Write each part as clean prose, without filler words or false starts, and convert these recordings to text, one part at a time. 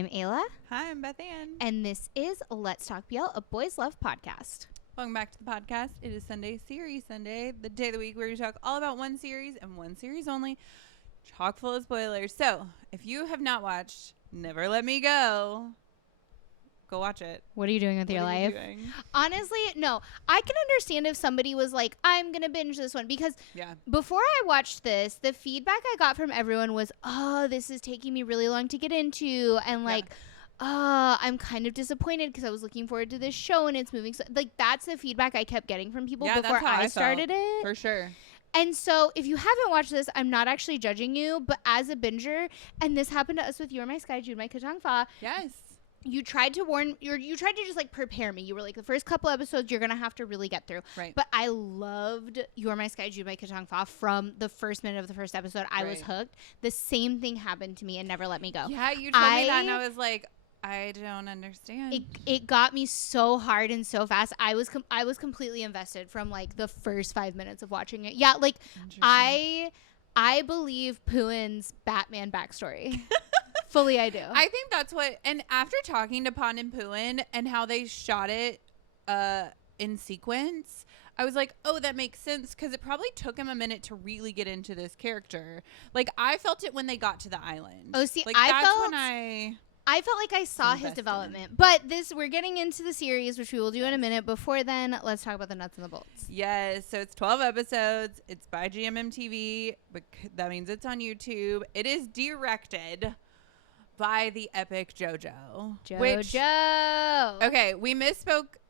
I'm Ayla. Hi, I'm Beth Ann. And this is Let's Talk BL, a Boys Love podcast. Welcome back to the podcast. It is Sunday, Series Sunday, the day of the week where we talk all about one series and one series only, chock full of spoilers. So, if you have not watched Never Let Me Go, go watch it. What are you doing with your life? Honestly, no. I can understand if somebody was like, I'm going to binge this one. Because before I watched this, the feedback I got from everyone was, oh, this is taking me really long to get into. And I'm kind of disappointed because I was looking forward to this show and it's moving. So, that's the feedback I kept getting from people before I started it. For sure. And so if you haven't watched this, I'm not actually judging you. But as a binger, and this happened to us with You Are My Sky, Jude My Katangfa. Yes. You tried to warn, you tried to just prepare me. You were like, the first couple episodes you're going to have to really get through. Right. But I loved You Are My Sky, Jude My Katangfa from the first minute of the first episode. I was hooked. The same thing happened to me and Never Let Me Go. Yeah, you told me that and I was like, I don't understand. It got me so hard and so fast. I was completely invested from the first 5 minutes of watching it. Yeah, I believe Pooin's Batman backstory. Fully I do. I think that's what, and after talking to Pon and Pooin and how they shot it in sequence, I was like, oh, that makes sense because it probably took him a minute to really get into this character. I felt it when they got to the island. Oh, see, I felt like I saw his development. But we're getting into the series, which we will do in a minute. Before then, let's talk about the nuts and the bolts. Yes. So it's 12 episodes. It's by GMMTV. But that means it's on YouTube. It is directed by the epic JoJo. Okay,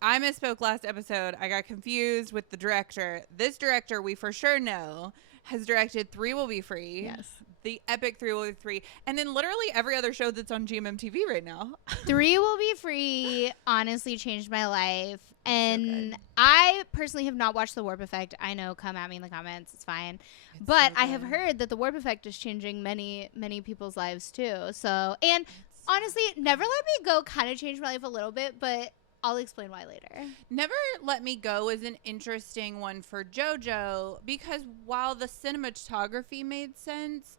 I misspoke last episode. I got confused with the director. This director, we for sure know, has directed 3 Will Be Free. Yes. The epic 3 Will Be Free. And then literally every other show that's on GMMTV right now. 3 Will Be Free honestly changed my life. And I personally have not watched The Warp Effect. I know, come at me in the comments. It's fine. But I have heard that The Warp Effect is changing many, many people's lives too. So, and honestly, Never Let Me Go kind of changed my life a little bit, but I'll explain why later. Never Let Me Go is an interesting one for JoJo because while the cinematography made sense,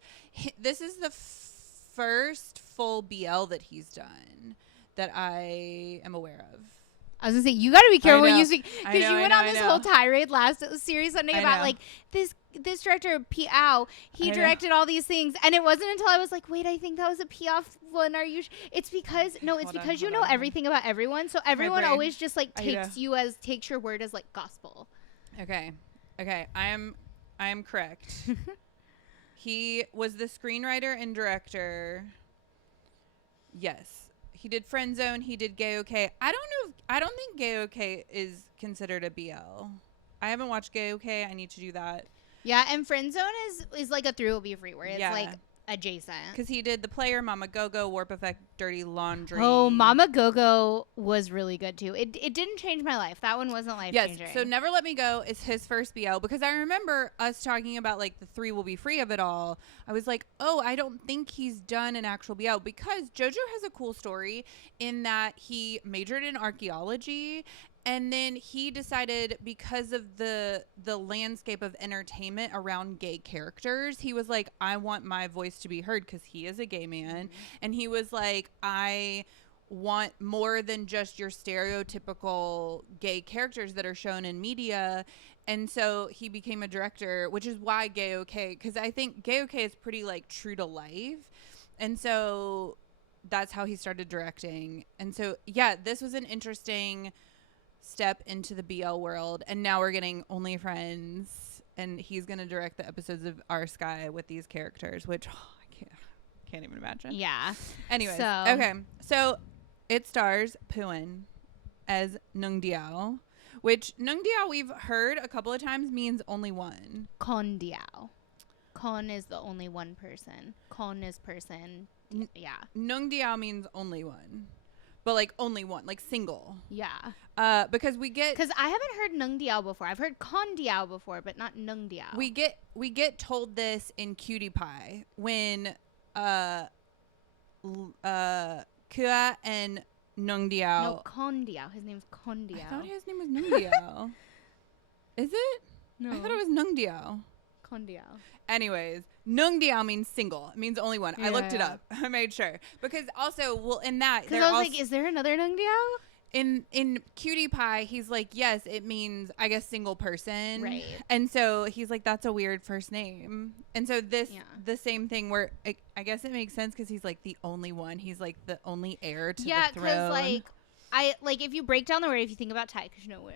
this is the first full BL that he's done that I am aware of. I was going to say, you got to be careful when you speak. Because you went on this whole tirade last series Sunday about this director, P.O., he directed all these things. And it wasn't until I was like, wait, I think that was a P.O.F. one. Are you? It's because, you know everything about everyone. So everyone always just takes your word as gospel. Okay. I am correct. He was the screenwriter and director. Yes. He did Friend Zone. He did Gay OK. I don't think Gay OK is considered a BL. I haven't watched Gay OK. I need to do that. Yeah, and Friend Zone is like a 3 Will Be Free where it's adjacent. Because he did The Player, Mama Go-Go, Warp Effect, Dirty Laundry. Oh, Mama Go-Go was really good too. It didn't change my life. That one wasn't life-changing. Yes, so Never Let Me Go is his first BL because I remember us talking about the 3 Will Be Free of it all. I was like, oh, I don't think he's done an actual BL because JoJo has a cool story in that he majored in archaeology. And then he decided because of the landscape of entertainment around gay characters, he was like, I want my voice to be heard because he is a gay man. Mm-hmm. And he was like, I want more than just your stereotypical gay characters that are shown in media. And so he became a director, which is why Gay OK, because I think Gay OK is pretty true to life. And so that's how he started directing. And so, yeah, this was an interesting step into the BL world, and now we're getting Only Friends, and he's gonna direct the episodes of Our Sky with these characters, which I can't even imagine. Yeah. Anyways, so it stars Pooin as Neung, which Neung we've heard a couple of times means only one. Con Diao. Con is the only one person. Con is person. Yeah. Neung means only one. But only one, single. Yeah. Because I haven't heard Neung Diao before. I've heard Con Diao before, but not Neung Diao. We get told this in Cutie Pie when Kua and Neung Diao. No, Con Diao. His name's Con Diao. I thought his name was Neung Diao. Is it? No. I thought it was Neung Diao. Kondiao. Anyways, Neung means single. It means only one. I looked it up. I made sure. Because also, well, in that... Because I was like, is there another Neungdiao? In Cutie Pie, he's like, yes, it means, I guess, single person. Right. And so he's like, that's a weird first name. And so the same thing where I guess it makes sense because he's like the only one. He's like the only heir to the throne. Yeah, because if you break down the word, if you think about Thai, because we're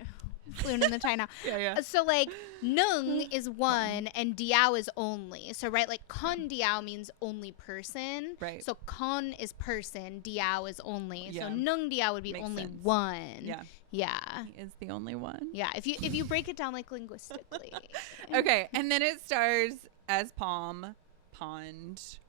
fluent in the Thai now. Yeah. So like Neung is one and Diao is only. So right, like Kon Diao means only person. Right. So Kon is person, Diao is only. Yeah. So Neung Diao would be Makes only sense. one. Yeah. Yeah. He is the only one. Yeah. If you break it down like linguistically. Okay, and then it stars as Pond,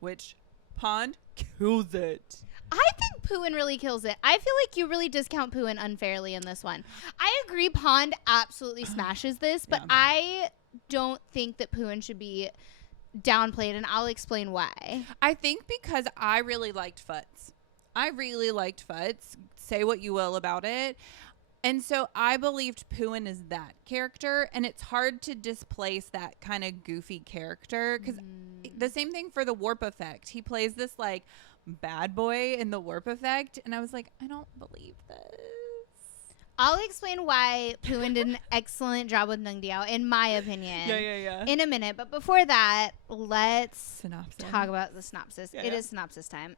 which Pond kills it. I think Pooin really kills it. I feel like you really discount Pooin unfairly in this one. I agree Pond absolutely smashes this, but I don't think that Pooin should be downplayed, and I'll explain why. I think because I really liked Futz. Say what you will about it. And so I believed Pooin is that character, and it's hard to displace that kind of goofy character because the same thing for the Warp Effect. He plays this like bad boy in the Warp Effect, and I was like, I don't believe this. I'll explain why Pooin did an excellent job with Neungdiao, in my opinion. Yeah. In a minute, but before that, let's Synopsis. talk about the synopsis. Yeah, It is synopsis time.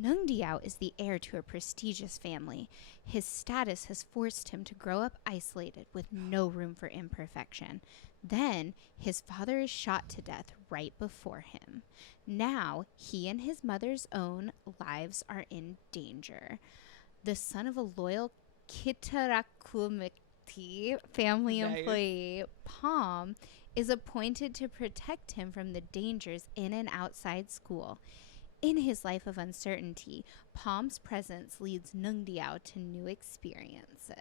Neungdiao is the heir to a prestigious family. His status has forced him to grow up isolated with no room for imperfection. Then, his father is shot to death right before him. Now, he and his mother's own lives are in danger. The son of a loyal Kitarakumiti family employee, Palm, is appointed to protect him from the dangers in and outside school. In his life of uncertainty, Palm's presence leads Neungdiao to new experiences.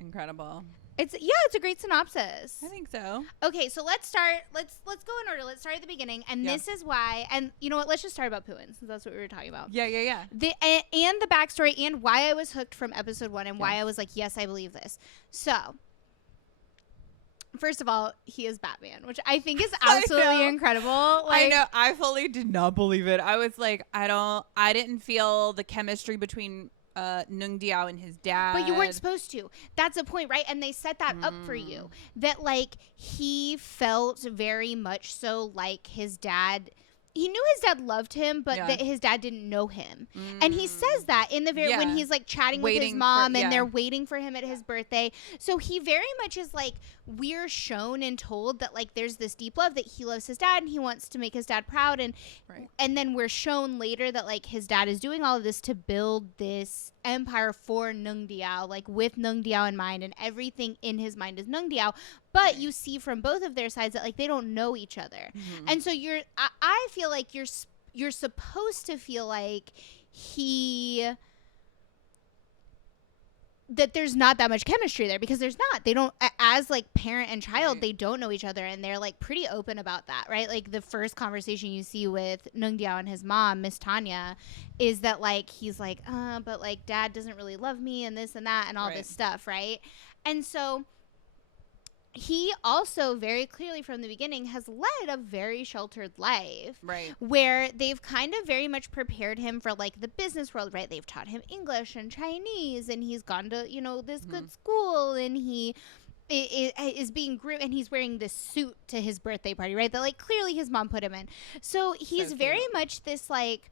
Incredible. It's a great synopsis. I think so. Okay, so let's start. Let's go in order. Let's start at the beginning, and this is why. And you know what? Let's just start about Pooin, since that's what we were talking about. Yeah. And the backstory, and why I was hooked from episode 1, and why I was like, yes, I believe this. So, first of all, he is Batman, which I think is absolutely incredible. Like, I know. I fully did not believe it. I was like, I didn't feel the chemistry between Neungdiao and his dad. But you weren't supposed to. That's the point, right? And they set that up for you. That, like, he felt very much so like his dad. He knew his dad loved him, but that his dad didn't know him. And he says that in the when he's like chatting with his mom and they're waiting for him at his birthday. So he very much is like, we're shown and told that like there's this deep love that he loves his dad and he wants to make his dad proud. And then we're shown later that like his dad is doing all of this to build this empire for Neungdiao, like with Neungdiao in mind, and everything in his mind is Neungdiao. But you see from both of their sides that like they don't know each other. And so I feel like you're supposed to feel like that there's not that much chemistry there, because there's not. They don't, as like parent and child, they don't know each other, and they're like pretty open about that, right? Like the first conversation you see with Neungdiao and his mom, Miss Tanya, is that like he's like, but like dad doesn't really love me and this and that and all this stuff, right? And so he also very clearly from the beginning has led a very sheltered life, right? Where they've kind of very much prepared him for like the business world, right? They've taught him English and Chinese, and he's gone to, you know, this good school, and he is being groomed, and he's wearing this suit to his birthday party, right? That like clearly his mom put him in. So he's very much this like,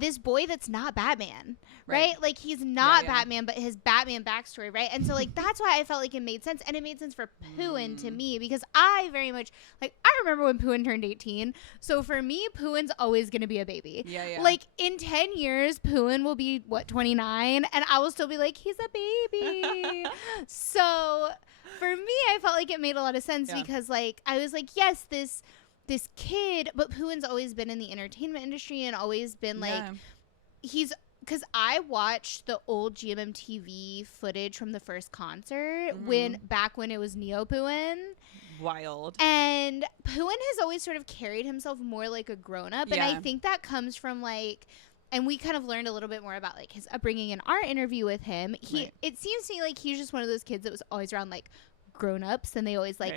this boy that's not Batman, right? Like he's not Batman, but his Batman backstory, right? And so like that's why I felt like it made sense, and it made sense for Pooin to me, because I very much like, I remember when Pooin turned 18, so for me Pooin's always gonna be a baby. Like in 10 years Pooin will be 29, and I will still be like, he's a baby. So for me I felt like it made a lot of sense, because like I was like, yes, this kid, but Pooin's always been in the entertainment industry and always been like, because I watched the old GMMTV footage from the first concert back when it was Neo Pooin. Wild. And Pooin has always sort of carried himself more like a grown up, and I think that comes from like, and we kind of learned a little bit more about like his upbringing in our interview with him. It seems to me like he's just one of those kids that was always around like grown-ups, and they always like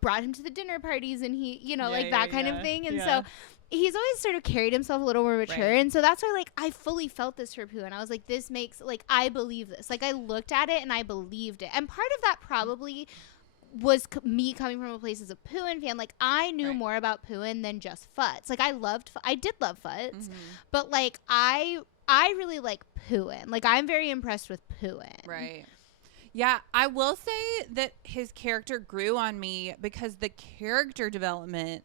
brought him to the dinner parties, and he like that kind of thing. And so he's always sort of carried himself a little more mature. And so that's why like I fully felt this for Pooh, and I was like, this makes like I believe this. Like I looked at it and I believed it. And part of that probably was me coming from a place as a Poohin fan. Like I knew more about Poohin than just Futz. Like I did love Futz, but like I really like Poohin. Like I'm very impressed with Poohin. Right. Yeah, I will say that his character grew on me because the character development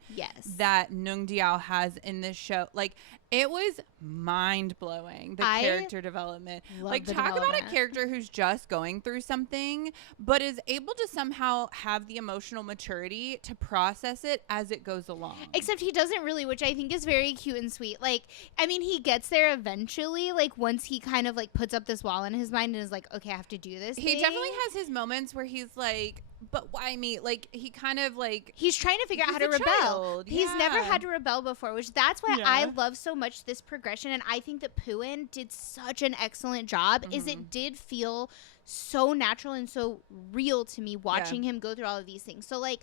that Neung Diao has in this show, like, it was mind-blowing, the character development. Like, talk about a character who's just going through something, but is able to somehow have the emotional maturity to process it as it goes along. Except he doesn't really, which I think is very cute and sweet. Like, I mean, he gets there eventually, like, once he kind of, like, puts up this wall in his mind and is like, okay, I have to do this He definitely has his moments where he's like, but why me? Like, he kind of, like... He's trying to figure out how to rebel. He's never had to rebel before, which that's why I love so much this progression. And I think that Poohin did such an excellent job, is it did feel so natural and so real to me watching him go through all of these things. So, like,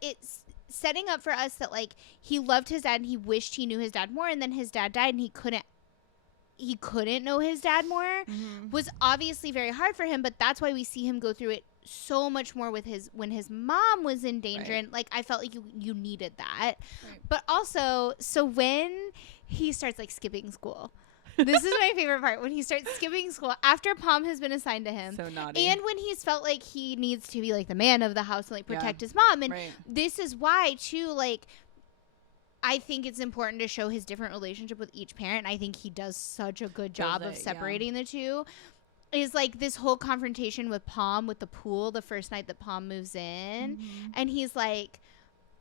it's setting up for us that, like, he loved his dad and he wished he knew his dad more, and then his dad died and he couldn't know his dad more, was obviously very hard for him, but that's why we see him go through it so much more with when his mom was in danger. And like I felt like you needed that. But also, so when he starts like skipping school, this is my favorite part, when he starts skipping school after Palm has been assigned to him, so naughty. And when he's felt like he needs to be like the man of the house and like protect his mom. And this is why too, like, I think it's important to show his different relationship with each parent. I think he does such a good job of separating the two. Is like this whole confrontation with Palm with the pool the first night that Palm moves in, and he's like,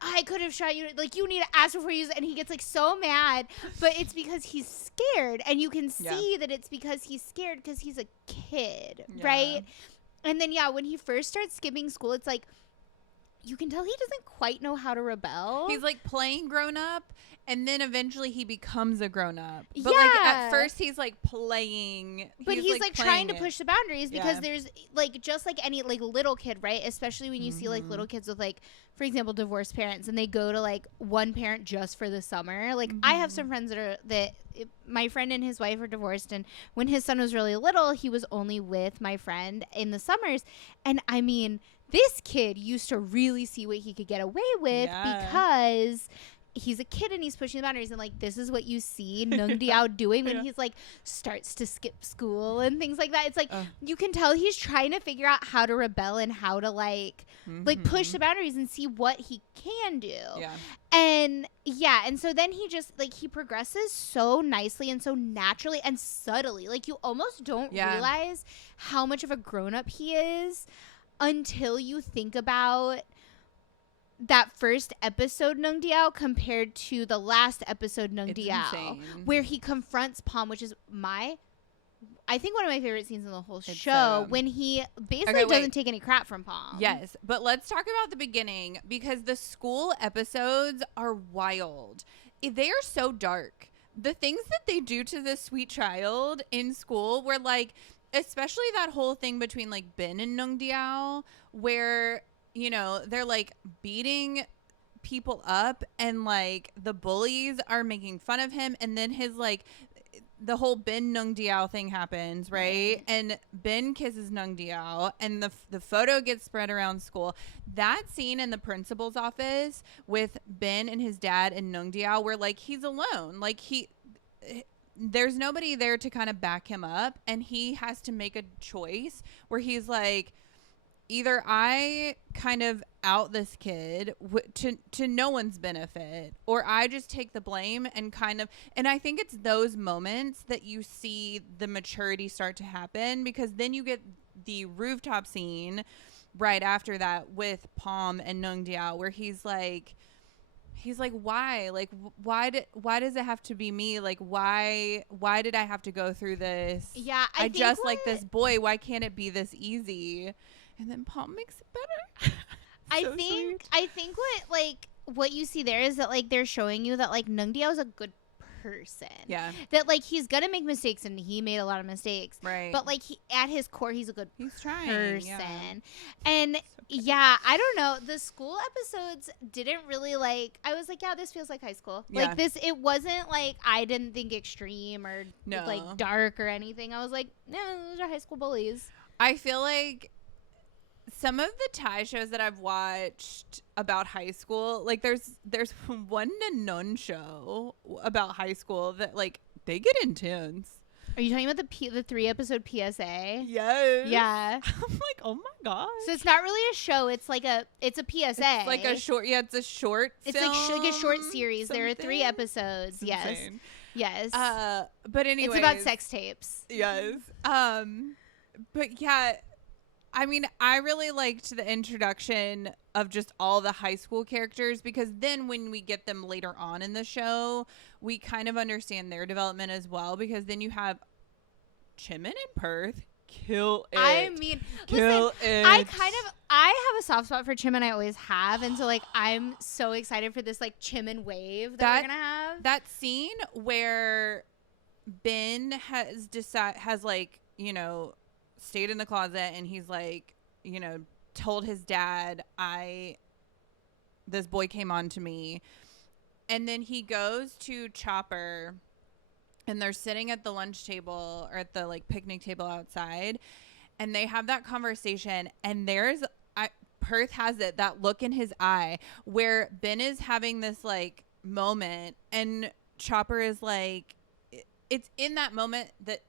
I could have shot you, like, you need to ask before you use it. And he gets like so mad, but it's because he's scared, and you can see that it's because he's scared because he's a kid, right? And then when he first starts skipping school, it's like you can tell he doesn't quite know how to rebel. He's like playing grown up, and then eventually he becomes a grown up. But like at first he's like playing. But he's like trying to push the boundaries because there's like, just like any like little kid, right? Especially when you see like little kids with like, for example, divorced parents, and they go to like one parent just for the summer. Like I have some friends my friend and his wife are divorced, and when his son was really little, he was only with my friend in the summers. And I mean, this kid used to really see what he could get away with because he's a kid and he's pushing the boundaries. And like, this is what you see Neung Diao doing when he's like starts to skip school and things like that. It's like you can tell he's trying to figure out how to rebel and how to like push the boundaries and see what he can do. And and so then he just like, he progresses so nicely and so naturally and subtly. Like you almost don't realize how much of a grown-up he is until you think about that first episode Neung Diao compared to the last episode Neung Diao, where he confronts Palm, which is I think one of my favorite scenes in the whole show, when he basically doesn't take any crap from Palm. Yes, but let's talk about the beginning, because the school episodes are wild. They are so dark. The things that they do to this sweet child in school were like, especially that whole thing between like Ben and Neung Diao, where, you know, they're like beating people up and like the bullies are making fun of him, and then his like the whole Ben Neung Diao thing happens, right? And Ben kisses Neung Diao, and the photo gets spread around school. That scene in the principal's office with Ben and his dad and Neung Diao, where like he's alone, like there's nobody there to kind of back him up, and he has to make a choice where he's like, either I kind of out this kid to no one's benefit, or I just take the blame and kind of, and I think it's those moments that you see the maturity start to happen, because then you get the rooftop scene right after that with Palm and Neung Diao, where he's like, why? Like, why does it have to be me? Like, why did I have to go through this? Yeah, I just like this boy. Why can't it be this easy? And then Palm makes it better. I think what you see there is that like they're showing you that like Neung Diao is a good person. Yeah. That, like, he's gonna make mistakes, and he made a lot of mistakes. Right. But, like, at his core, he's a good person. Yeah. And, yeah, I don't know. The school episodes didn't really, like, I was like, yeah, this feels like high school. Yeah. Like, this, it wasn't, like, I didn't think extreme or, like, dark or anything. I was like, no, those are high school bullies. I feel like some of the Thai shows that I've watched about high school, like there's one Neung show about high school that, like, they get intense. Are you talking about the 3-episode PSA? Yes. Yeah. I'm like, oh my gosh. So it's not really a show. It's like a PSA. It's like a short. Yeah, it's a short. It's like a short series. There are 3 episodes. Yes. Insane. Yes. But anyway, it's about sex tapes. Yes. But yeah, I mean, I really liked the introduction of just all the high school characters, because then when we get them later on in the show, we kind of understand their development as well, because then you have Jimin and Perth kill it. I mean, kill it. I have a soft spot for Jimin. I always have, and so, like, I'm so excited for this, like, Jimin wave that we're gonna have. That scene where Ben has like, you know, stayed in the closet, and he's like, you know, told his dad, this boy came on to me, and then he goes to Chopper, and they're sitting at the lunch table, or at the, like, picnic table outside, and they have that conversation, and Perth has that look in his eye where Ben is having this, like, moment, and Chopper is like, it's in that moment that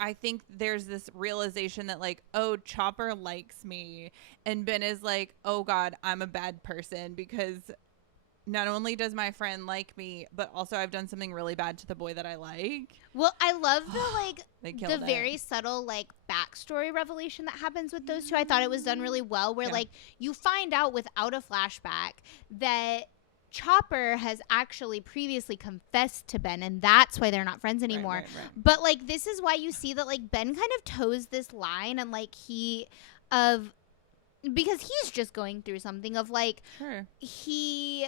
I think there's this realization that, like, oh, Chopper likes me. And Ben is like, oh, God, I'm a bad person, because not only does my friend like me, but also I've done something really bad to the boy that I like. Well, I love the very subtle, like, backstory revelation that happens with those two. I thought it was done really well, where, like, you find out without a flashback that Chopper has actually previously confessed to Ben, and that's why they're not friends anymore. Right. But, like, this is why you see that, like, Ben kind of toes this line, and, like, because he's just going through something of, like, he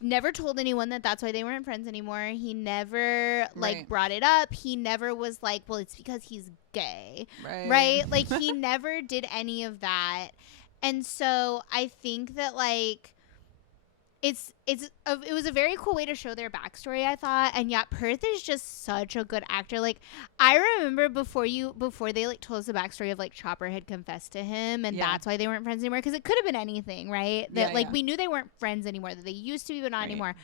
never told anyone that's why they weren't friends anymore. He never, like, brought it up. He never was like, well, it's because he's gay. Right? Like, he never did any of that. And so I think that, like, it was a very cool way to show their backstory, I thought. And yet Perth is just such a good actor. Like, I remember before they, like, told us the backstory of, like, Chopper had confessed to him, and that's why they weren't friends anymore, because it could have been anything, right? That we knew they weren't friends anymore, that they used to be but not anymore.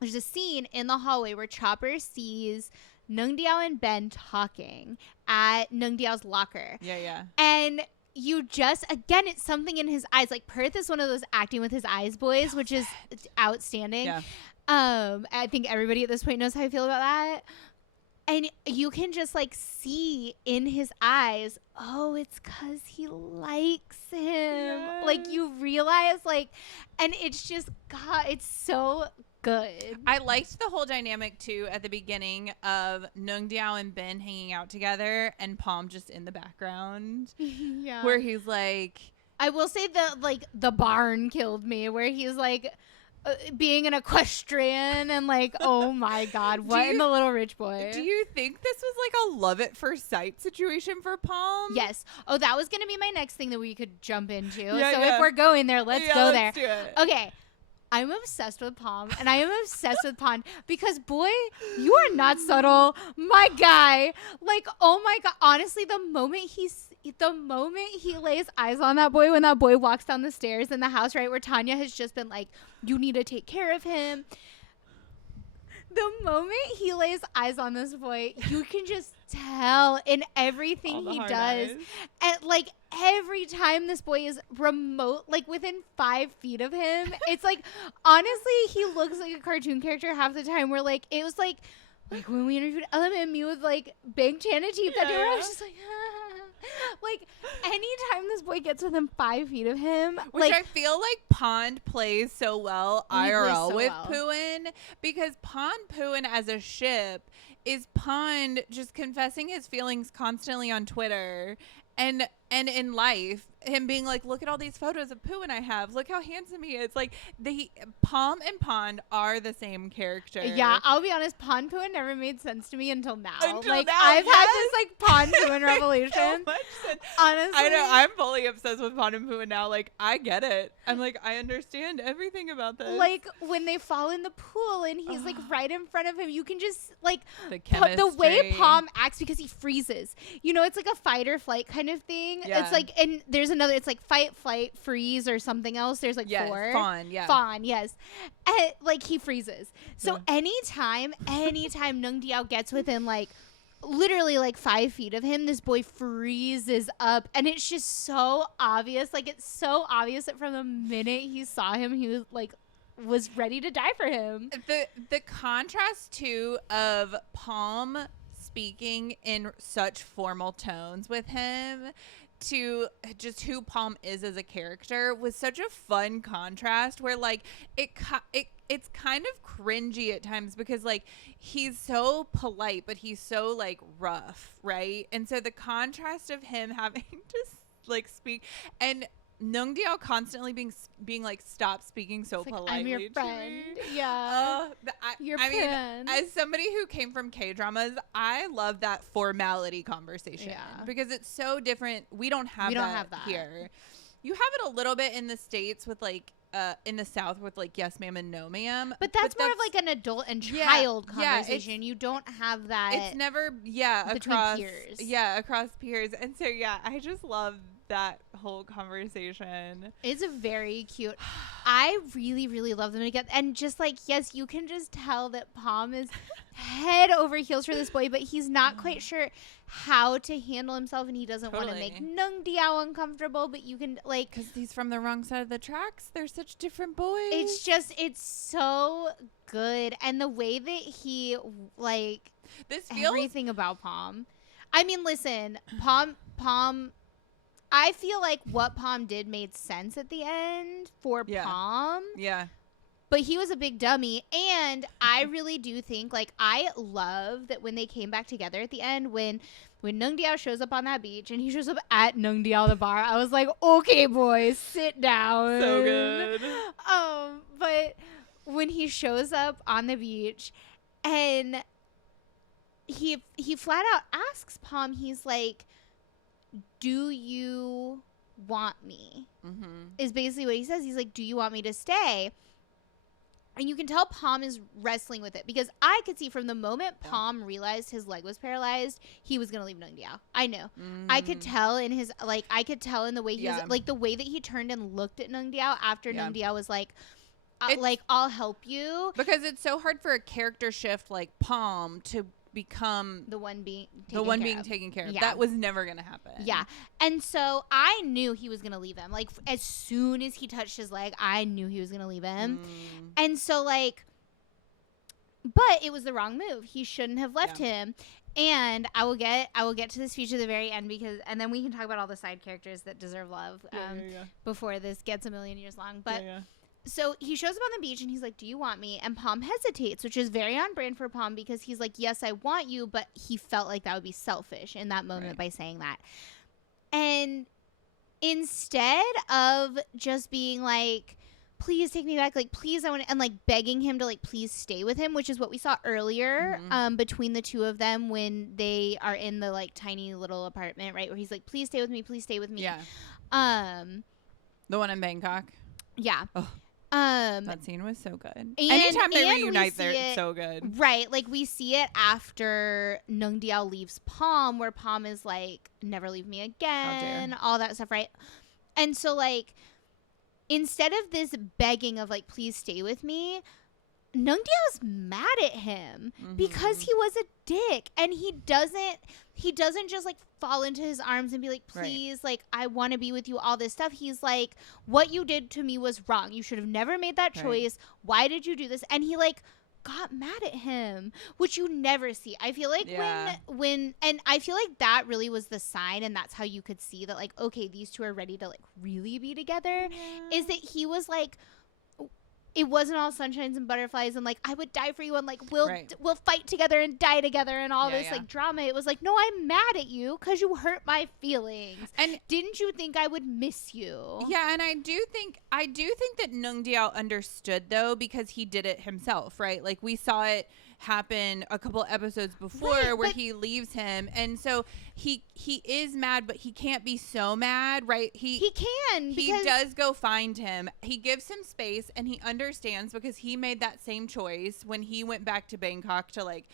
There's a scene in the hallway where Chopper sees Neung and Ben talking at Neung locker. And you just, again, it's something in his eyes. Like, Perth is one of those acting with his eyes boys, which is outstanding. I think everybody at this point knows how I feel about that. And you can just, like, see in his eyes, oh, it's because he likes him. Like, you realize, like, and it's just, God, it's so good. I liked the whole dynamic, too, at the beginning of Neung and Ben hanging out together, and Palm just in the background. Where he's like, I will say the barn killed me, where he's like, being an equestrian, and, like, oh my God, what in the Little Rich Boy? Do you think this was like a love at first sight situation for Palm? Yes. Oh, that was gonna be my next thing that we could jump into. If we're going there, let's go there. Do it. Okay. I'm obsessed with Palm, and I am obsessed with Pond, because, boy, you are not subtle, my guy. Like, oh my God, honestly, the moment he lays eyes on that boy, when that boy walks down the stairs in the house, right, where Tanya has just been like, you need to take care of him. The moment he lays eyes on this boy, you can just tell in everything he does. And, like, every time this boy is within 5 feet of him, it's like, honestly, he looks like a cartoon character half the time, where, like, it was like when we interviewed LMMU with, like, Big Chanateep that day, where I was just like, like, anytime this boy gets within 5 feet of him, which, like, I feel like Pond plays so well IRL with Pooin, because Pooin as a ship is Pond just confessing his feelings constantly on Twitter and in life, him being like, look at all these photos of Pooh and I have. Look how handsome he is. Like, Palm and Pond are the same character. Yeah, I'll be honest. Pond Pooh never made sense to me until now. I've had this like Pond Pooh revelation. So much sense. Honestly, I know. I'm fully obsessed with Pond and Pooh now. Like, I get it. I'm like, I understand everything about this. Like when they fall in the pool and he's like right in front of him, you can just like the way Palm acts because he freezes. You know, it's like a fight or flight kind of thing. Yeah. It's like, and there's another. It's like fight, flight, freeze, or something else. There's like 4. Fawn, yeah. Fawn, yes. And, like he freezes. So anytime Neung Diao gets within like literally like 5 feet of him, this boy freezes up, and it's just so obvious. Like it's so obvious that from the minute he saw him, he was ready to die for him. The contrast too of Palm speaking in such formal tones with him to just who Palm is as a character was such a fun contrast where like it's kind of cringy at times because like he's so polite but he's so like rough, right? And so the contrast of him having to like speak and Neung Diao constantly being like, stop speaking so politely. I'm your friend. Yeah. Your friend. Mean, as somebody who came from K-dramas, I love that formality conversation. Yeah. Because it's so different. We don't have that here. You have it a little bit in the States with like, in the South with like yes ma'am and no ma'am. But that's more of like an adult and child conversation. You don't have that. It's never, across peers. Yeah, across peers. And so, I just love that whole conversation. It's very cute. I really, really love them together. And just like, yes, you can just tell that Palm is head over heels for this boy, but he's not quite sure how to handle himself, and he doesn't want to make Neung Diao uncomfortable, but you can like, because he's from the wrong side of the tracks. They're such different boys. It's so good. And the way that he like everything about Palm. I mean, listen, Palm I feel like what Palm did made sense at the end for Palm. Yeah. But he was a big dummy. And I really do think, like, I love that when they came back together at the end, when Neung Diao shows up on that beach and he shows up at Neung Diao the bar, I was like, okay, boys, sit down. So good. But when he shows up on the beach and he flat out asks Palm, he's like, do you want me? Is basically what he says. He's like, do you want me to stay? And you can tell Palm is wrestling with it because I could see from the moment Palm realized his leg was paralyzed, he was going to leave Neung Diao. I knew. I could tell in his, like, I could tell in the way he was, like, the way that he turned and looked at Neung Diao after Neung Diao was like, I'll help you. Because it's so hard for a character shift like Palm to become the one being taken care of. Yeah. That was never gonna happen. Yeah. And so I knew he was gonna leave him. Like as soon as he touched his leg, I knew he was gonna leave him. And so like, but it was the wrong move. He shouldn't have left him. And I will get to this speech at the very end and then we can talk about all the side characters that deserve love before this gets a million years long. But so he shows up on the beach and he's like, do you want me? And Palm hesitates, which is very on brand for Palm because he's like, yes, I want you. But he felt like that would be selfish in that moment by saying that. And instead of just being like, please take me back, like, please, I want to, and like begging him to like, please stay with him, which is what we saw earlier between the two of them when they are in the like tiny little apartment, right? Where he's like, please stay with me, please stay with me. Yeah. The one in Bangkok. Yeah. Oh. That scene was so good. Anytime they reunite, they're so good. Right. Like, we see it after Neung Diao leaves Palm, where Palm is like, never leave me again, all that stuff, right? And so, like, instead of this begging of, like, please stay with me, Neung Diao's mad at him because he was a dick. And he doesn't just, like, fall into his arms and be like, please, like, I want to be with you, all this stuff. He's like, what you did to me was wrong. You should have never made that choice. Why did you do this? And he, like, got mad at him, which you never see. I feel like when and I feel like that really was the sign, and that's how you could see that, like, okay, these two are ready to, like, really be together, is that he was like, it wasn't all sunshines and butterflies and like I would die for you and like we'll fight together and die together and all this like drama. It was like, no, I'm mad at you because you hurt my feelings. And didn't you think I would miss you? Yeah, and I do think that Neung understood though, because he did it himself, right? Like we saw it happen a couple episodes before where he leaves him, and so he is mad, but he can't be so mad, right? He does go find him. He gives him space, and he understands because he made that same choice when he went back to Bangkok to like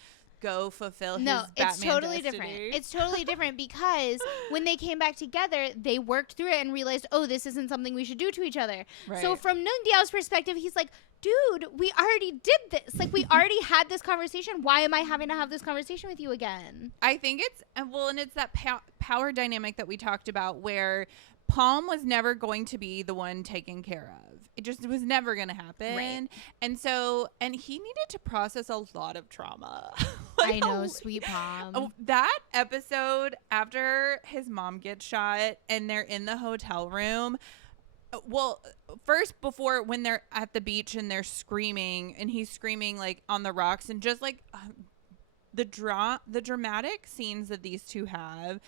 go fulfill his Batman it's totally destiny. different. It's totally different because when they came back together, they worked through it and realized, oh, this isn't something we should do to each other. Right. So from Neung Diao's perspective, he's like, dude, we already did this. Like, we already had this conversation. Why am I having to have this conversation with you again? I think it's that power dynamic that we talked about where Palm was never going to be the one taken care of. It just was never going to happen. Right. And he needed to process a lot of trauma. I know, sweet Palm. That episode after his mom gets shot and they're in the hotel room. Well, first before when they're at the beach and they're screaming and he's screaming like on the rocks and just like the dramatic scenes that these two have.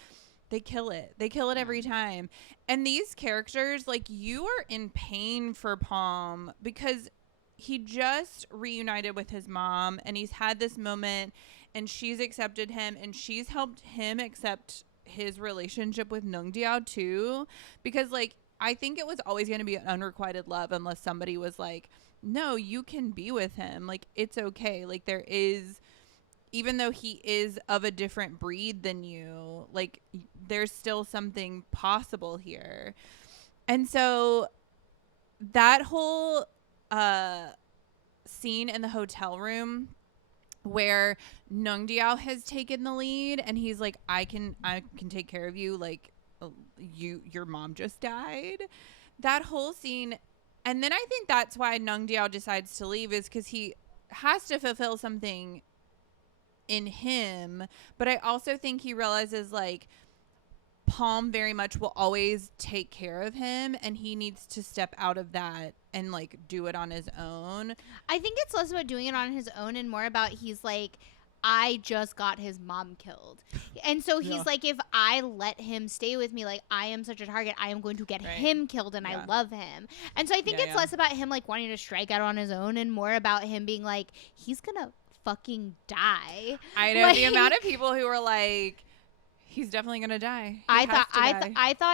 They kill it. They kill it every time. And these characters, like, you are in pain for Palm because he just reunited with his mom and he's had this moment and she's accepted him and she's helped him accept his relationship with Neung Diao too. Because, like, I think it was always going to be an unrequited love unless somebody was like, no, you can be with him. Like, it's okay. Like, there is... Even though he is of a different breed than you, like there's still something possible here. And so that whole scene in the hotel room where Neung Diao has taken the lead and he's like, I can take care of you. Like your mom just died. That whole scene. And then I think that's why Neung Diao decides to leave is because he has to fulfill something in him, but I also think he realizes like Palm very much will always take care of him and he needs to step out of that and like do it on his own. I think it's less about doing it on his own and more about he's like, I just got his mom killed. And so he's like, if I let him stay with me, like I am such a target, I am going to get him killed and I love him. And so I think it's less about him like wanting to strike out on his own and more about him being like, he's gonna fucking die. I know, like, the amount of people who were like, he's definitely gonna die. I thought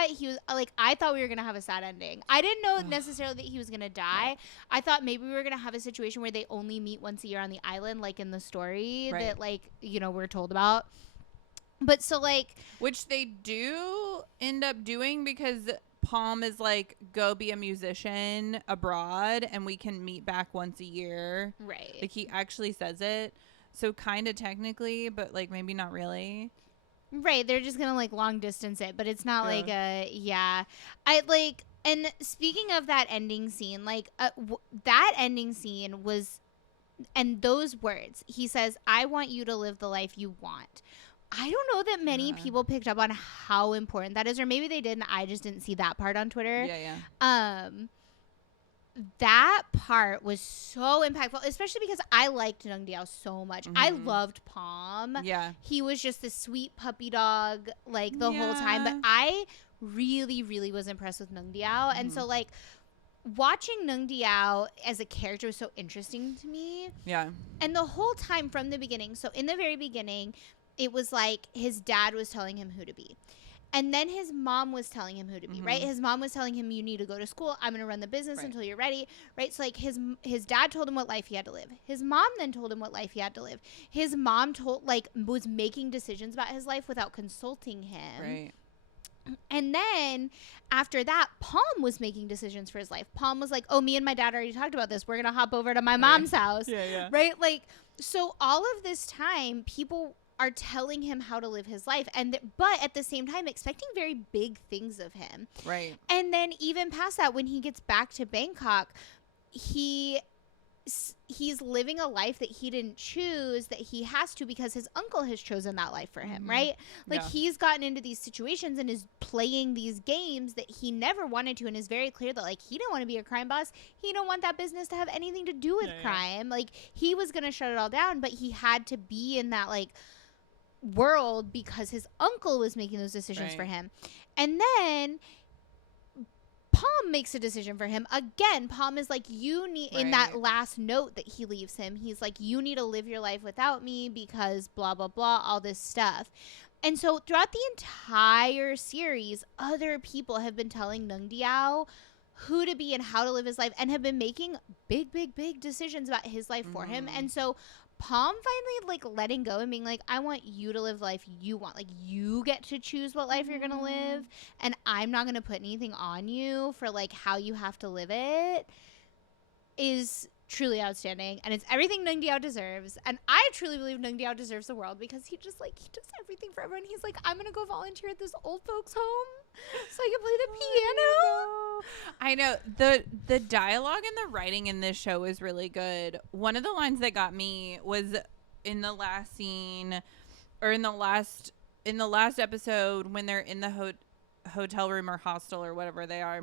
he was like, I thought we were gonna have a sad ending. I didn't know necessarily that he was gonna die. I thought maybe we were gonna have a situation where they only meet once a year on the island, like in the story that like, you know, we're told about. But so like, which they do end up doing because Palm is like, go be a musician abroad and we can meet back once a year. Right. Like he actually says it. So kind of technically, but like maybe not really. Right. They're just going to like long distance it, but it's not like I like, and speaking of that ending scene, like that ending scene was, and those words, he says, I want you to live the life you want. I don't know that many people picked up on how important that is, or maybe they did and I just didn't see that part on Twitter. That part was so impactful, especially because I liked Neung Diao so much. I loved Palm. Yeah. He was just this sweet puppy dog like the whole time, but I really, really was impressed with Neung Diao. And so like watching Neung Diao as a character was so interesting to me. Yeah. And the whole time from the beginning, so in the very beginning, it was like his dad was telling him who to be. And then his mom was telling him who to be, right? His mom was telling him, you need to go to school. I'm going to run the business until you're ready, right? So, like, his dad told him what life he had to live. His mom then told him what life he had to live. His mom was making decisions about his life without consulting him. Right. And then after that, Palm was making decisions for his life. Palm was like, oh, me and my dad already talked about this. We're going to hop over to my mom's house. Right? Like, so all of this time, people are telling him how to live his life, but at the same time expecting very big things of him. Right. And then even past that, when he gets back to Bangkok, he he's living a life that he didn't choose, that he has to because his uncle has chosen that life for him, right? Like, he's gotten into these situations and is playing these games that he never wanted to, and is very clear that, like, he didn't want to be a crime boss. He didn't want that business to have anything to do with crime. Like, he was going to shut it all down, but he had to be in that, like, world because his uncle was making those decisions for him. And then Palm makes a decision for him. Again, Palm is like, you need, in that last note that he leaves him, he's like, you need to live your life without me because blah, blah, blah, all this stuff. And so throughout the entire series, other people have been telling Neung Diao who to be and how to live his life, and have been making big, big, big decisions about his life for him. And so Palm finally, like, letting go and being like, I want you to live the life you want. Like, you get to choose what life you're going to live, and I'm not going to put anything on you for, like, how you have to live it, is truly outstanding. And it's everything Neung Diao deserves. And I truly believe Neung Diao deserves the world because he just, like, he does everything for everyone. He's like, I'm going to go volunteer at this old folks home so I can play the piano. I know the dialogue and the writing in this show is really good. One of the lines that got me was in the last scene, or in the last episode, when they're in the hotel room or hostel or whatever they are.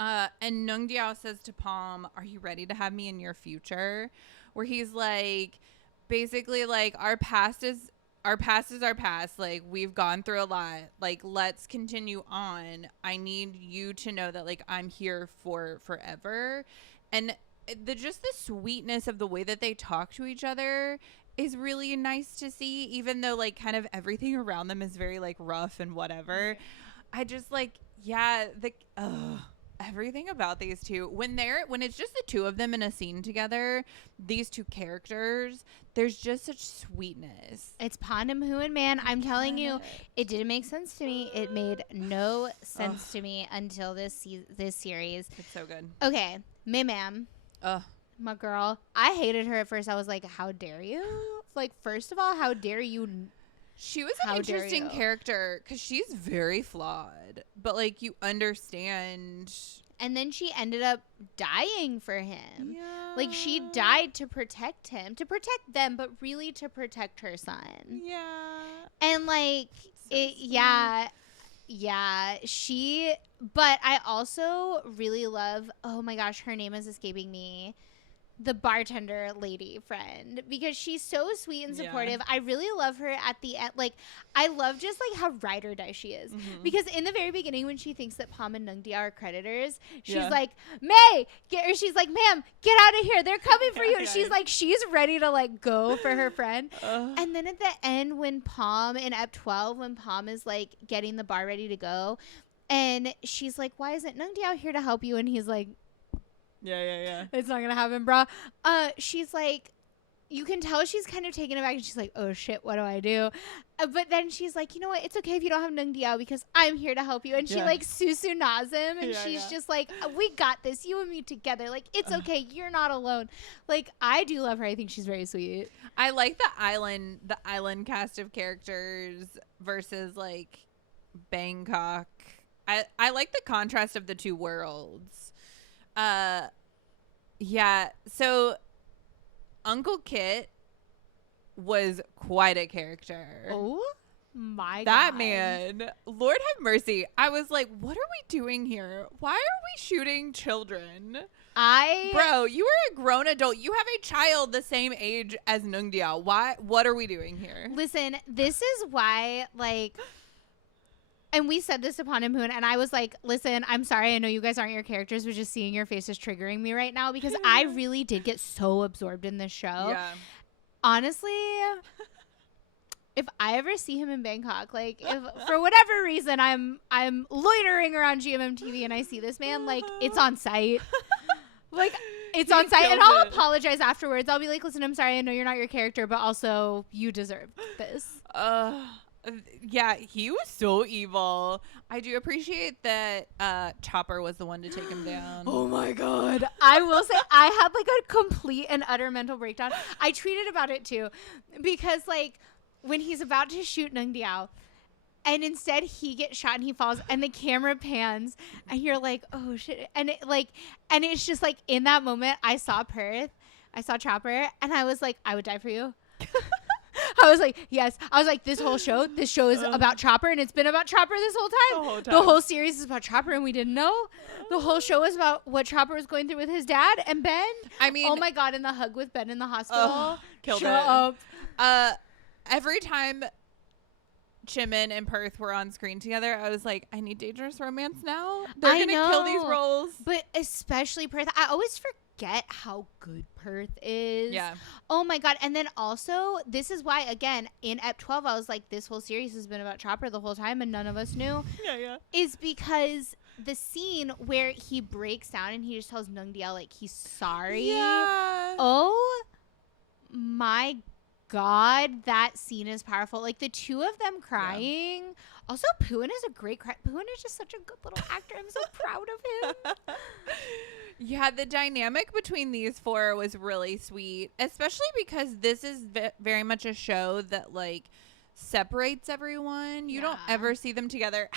And Neung Diao says to Palm, "Are you ready to have me in your future?" Where he's like, basically like, our past is our past. Like, we've gone through a lot. Like, let's continue on. I need you to know that, like, I'm here for forever. And the sweetness of the way that they talk to each other is really nice to see, even though, like, kind of everything around them is very, like, rough and whatever. I just, like, everything about these two, when it's just the two of them in a scene together, these two characters, there's just such sweetness. It's Pandam Hu and man, I'm telling you, it didn't make sense to me. It made no sense to me until this series. It's so good. Okay, Ma'am, my girl, I hated her at first. I was like, how dare you? Like, first of all, how dare you? She was an interesting character because she's very flawed, but, like, you understand. And then she ended up dying for him. Yeah. Like, she died to protect him, to protect them, but really to protect her son. Yeah. And, like, but I also really love, oh my gosh, her name is escaping me, the bartender lady friend, because she's so sweet and supportive. I really love her at the end. Like, I love just, like, how ride or die she is. Because in the very beginning, when she thinks that Palm and Neung Diao are creditors, she's like, she's like, ma'am, get out of here. They're coming for you. She's like, she's ready to, like, go for her friend. And then at the end, when Palm, in Ep 12, when Palm is, like, getting the bar ready to go, and she's like, why isn't Neung Diao here to help you? And he's like, Yeah. it's not gonna happen, brah. She's like, you can tell she's kind of taken aback, and she's like, oh shit, what do I do? But then she's like, you know what? It's okay if you don't have Neung Diao because I'm here to help you. And she like susu nas him, and she's just like, we got this, you and me together. Like, it's okay, you're not alone. Like, I do love her. I think she's very sweet. I like the island cast of characters versus, like, Bangkok. I like the contrast of the two worlds. So Uncle Kit was quite a character. Oh my God. That man, Lord have mercy. I was like, what are we doing here? Why are we shooting children? Bro, you are a grown adult. You have a child the same age as Neung Diao. What are we doing here? Listen, this is why, like, and we said this to Pandam Hu, and I was like, listen, I'm sorry. I know you guys aren't your characters, but just seeing your face is triggering me right now because I really did get so absorbed in this show. Yeah. Honestly, if I ever see him in Bangkok, like, if for whatever reason I'm loitering around GMMTV and I see this man, like, it's on site. Like, it's on site, and I'll apologize afterwards. I'll be like, listen, I'm sorry. I know you're not your character, but also you deserve this. Yeah, he was so evil. I do appreciate that Chopper was the one to take him down. Oh my God. I will say I had, like, a complete and utter mental breakdown. I tweeted about it too, because, like, when he's about to shoot Neung Diao And instead he gets shot and he falls and the camera pans and you're like, oh shit. And and it's just like in that moment I saw Chopper and I was like, I would die for you. I was like, yes. I was like, this show is about Chopper and it's been about Chopper this whole time. The whole series is about Chopper and we didn't know. The whole show is about what Chopper was going through with his dad and Ben. I mean, oh my God, and the hug with Ben in the hospital. Killed it. Every time Jimin and Perth were on screen together, I was like, I need dangerous romance now. They're going to kill these roles. But especially Perth. I always forget how good Perth is. Yeah. Oh my God. And then also, this is why, again, in Ep 12, I was like, this whole series has been about Chopper the whole time and none of us knew. Yeah. Is because the scene where he breaks down and he just tells Neung like he's sorry. Yeah. Oh my God, that scene is powerful. Like the two of them crying. Yeah. Also, Pooin is a great cry. Pooin is just such a good little actor. I'm so proud of him. Yeah, the dynamic between these four was really sweet, especially because this is very much a show that like separates everyone. You don't ever see them together.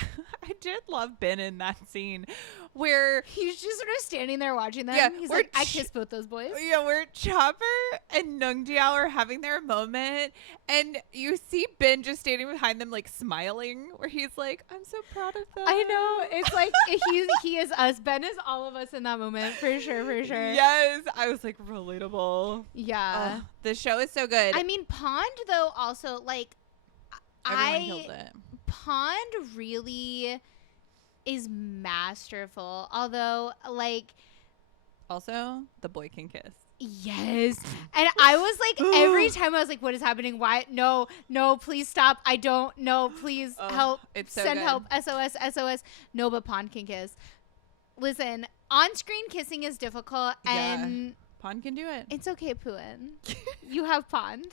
I did love Ben in that scene where he's just sort of standing there watching them. Yeah, he's like, I kiss both those boys. Yeah, where Chopper and Neung are having their moment, and you see Ben just standing behind them, like smiling, where he's like, "I'm so proud of them." I know. It's like he is us. Ben is all of us in that moment, for sure, for sure. Yes, I was like relatable. Yeah, the show is so good. I mean, Pond though also like. Everyone killed it. Pond really is masterful. Although, like... Also, the boy can kiss. Yes. And I was like, every time I was like, what is happening? Why? No, please stop. I don't. No, please help. It's so Send good. help. SOS, SOS. No, but Pond can kiss. Listen, on-screen kissing is difficult. And Pond can do it. It's okay, Pooin. You have Pond.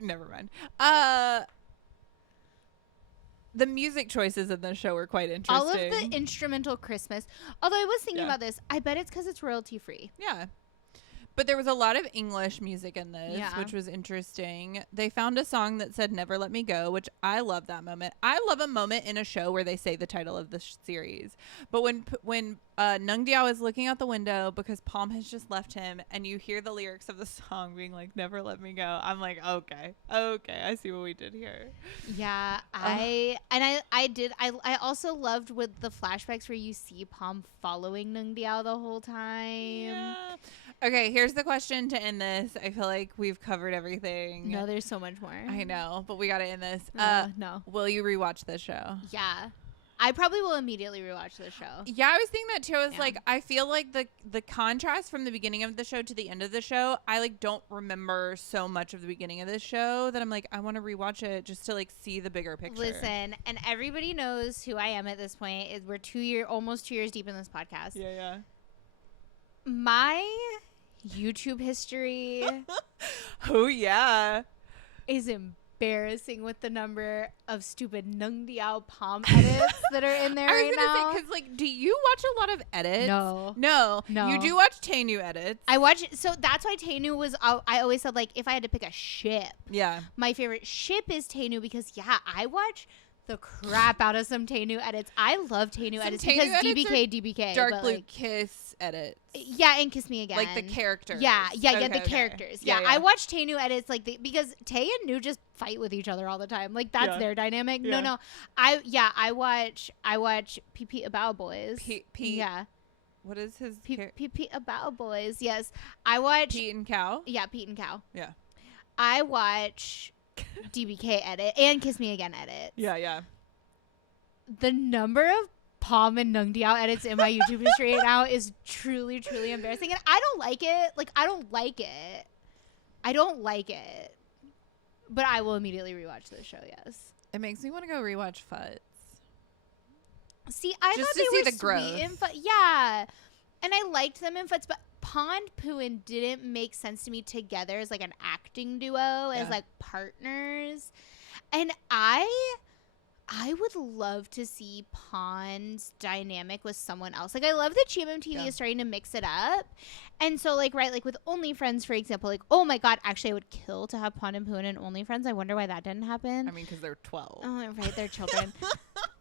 Never mind. The music choices in the show were quite interesting. All of the instrumental Christmas. Although I was thinking about this, I bet it's because it's royalty free. Yeah. But there was a lot of English music in this, which was interesting. They found a song that said "Never Let Me Go," which I love that moment. I love a moment in a show where they say the title of the series. But when Neung is looking out the window because Palm has just left him, and you hear the lyrics of the song being like "Never Let Me Go," I'm like, okay, I see what we did here. Yeah, I also loved with the flashbacks where you see Palm following Neung the whole time. Yeah. Okay, here's the question to end this. I feel like we've covered everything. No, there's so much more. I know, but we got to end this. No. Will you rewatch this show? Yeah. I probably will immediately rewatch this show. Yeah, I was thinking that too. I was like, I feel like the contrast from the beginning of the show to the end of the show, I like don't remember so much of the beginning of this show that I'm like, I want to rewatch it just to like see the bigger picture. Listen, and everybody knows who I am at this point. We're almost 2 years deep in this podcast. Yeah. My YouTube history is embarrassing with the number of stupid Neung Palm edits that are in there right now. Because like, do you watch a lot of edits? No. You do watch Taenu edits. I watch it, so that's why Taenu was. I always said like if I had to pick a ship, my favorite ship is Taenu because I watch the crap out of some Taenu edits. I love Taenu edits because DBK. Dark Blue Kiss edits. Yeah, and Kiss Me Again. Like the characters. Yeah, the characters. Yeah, I watch Taenu edits like because Tay and Nu just fight with each other all the time. Like that's their dynamic. Yeah. No. I watch PP About Boys. Yeah. What is his PP About Boys? Yes. I watch Pete and Cow. Yeah, Pete and Cow. Yeah. I watch DBK edit and Kiss Me Again edit. Yeah. The number of Palm and Neung edits in my YouTube history right now is truly, truly embarrassing. And I don't like it. Like, I don't like it. But I will immediately rewatch this show, yes. It makes me want to go rewatch Futz. See, I thought they were sweet in Futz. Yeah. And I liked them in Futz, but Pond Pooin didn't make sense to me together as like an acting duo, as like partners. And I I would love to see Pond's dynamic with someone else. Like, I love that GMMTV is starting to mix it up. And so, like, right, like with OnlyFriends, for example, like, oh my God, actually, I would kill to have Pond and Pooh in OnlyFriends. I wonder why that didn't happen. I mean, because they're 12. Oh, right, they're children. Well,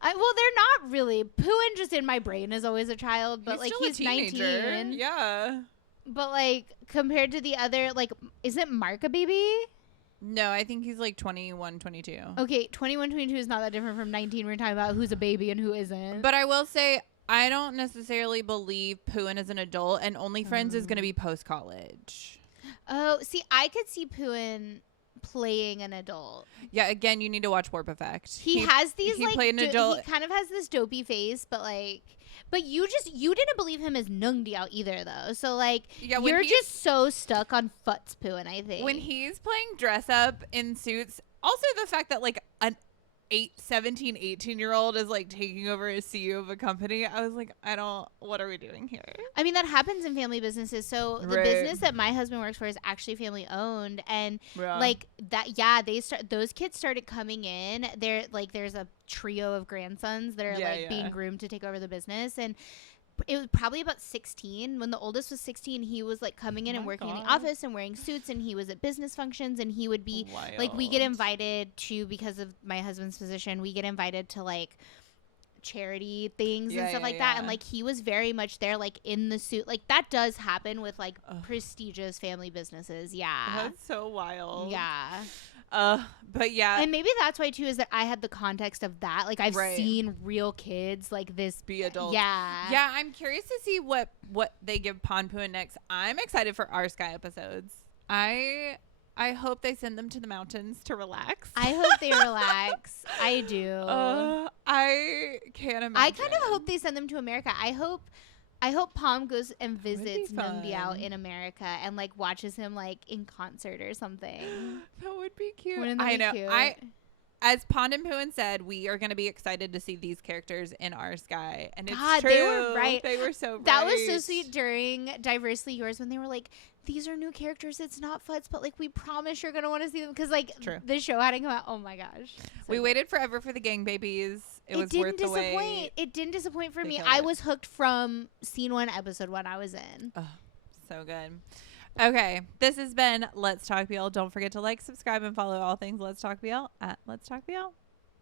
they're not really. Pooh, just in my brain, is always a child, but he's 19. Yeah. But, like, compared to the other, like, isn't Mark a baby? No, I think he's like 21, 22. Okay, 21, 22 is not that different from 19. We're talking about who's a baby and who isn't. But I will say, I don't necessarily believe Poohin is an adult, and OnlyFriends is going to be post-college. Oh, see, I could see Poohin playing an adult. Yeah, again, you need to watch Warp Effect. He has these, he played an adult. He kind of has this dopey face, but, like... But you didn't believe him as Neung either, though. So, like, you're just so stuck on Futz Poohin, I think. When he's playing dress up in suits, also the fact that, like, an 17, 18-year-old is, like, taking over as CEO of a company, I was like, what are we doing here? I mean, that happens in family businesses. So the business that my husband works for is actually family owned. And, like, those kids started coming in. There's a trio of grandsons that are being groomed to take over the business. And it was probably about 16. When the oldest was 16, he was like coming in and working in the office and wearing suits, and he was at business functions, and he would be like, we get invited to, because of my husband's position, we get invited to like charity things and stuff like that. And like, he was very much there, like in the suit. Like, that does happen with like prestigious family businesses. Yeah. That's so wild. Yeah. But yeah, and maybe that's why too, is that I had the context of that. Like, I've seen real kids like this be adults. Yeah. I'm curious to see what they give Pond Poohin next. I'm excited for our Sky episodes. I hope they send them to the mountains to relax. I hope they relax. I do. I can't imagine. I kind of hope they send them to America. I hope Palm goes and visits Neung in America and like watches him like in concert or something. That would be cute. Wouldn't that be cute? As Pond and Poohin said, we are going to be excited to see these characters in our Sky, and it's God, true. They were right. They were so right. That was so sweet during Diversely Yours when they were like, these are new characters. It's not Futz, but like, we promise you're going to want to see them, because like the show hadn't come out. Oh my gosh. So we waited forever for the gang babies. It was worth the wait. It didn't disappoint for me. I was hooked from scene 1, episode 1 I was in. Oh, so good. Okay, this has been Let's Talk BL. Don't forget to like, subscribe, and follow all things Let's Talk BL at Let's Talk BL.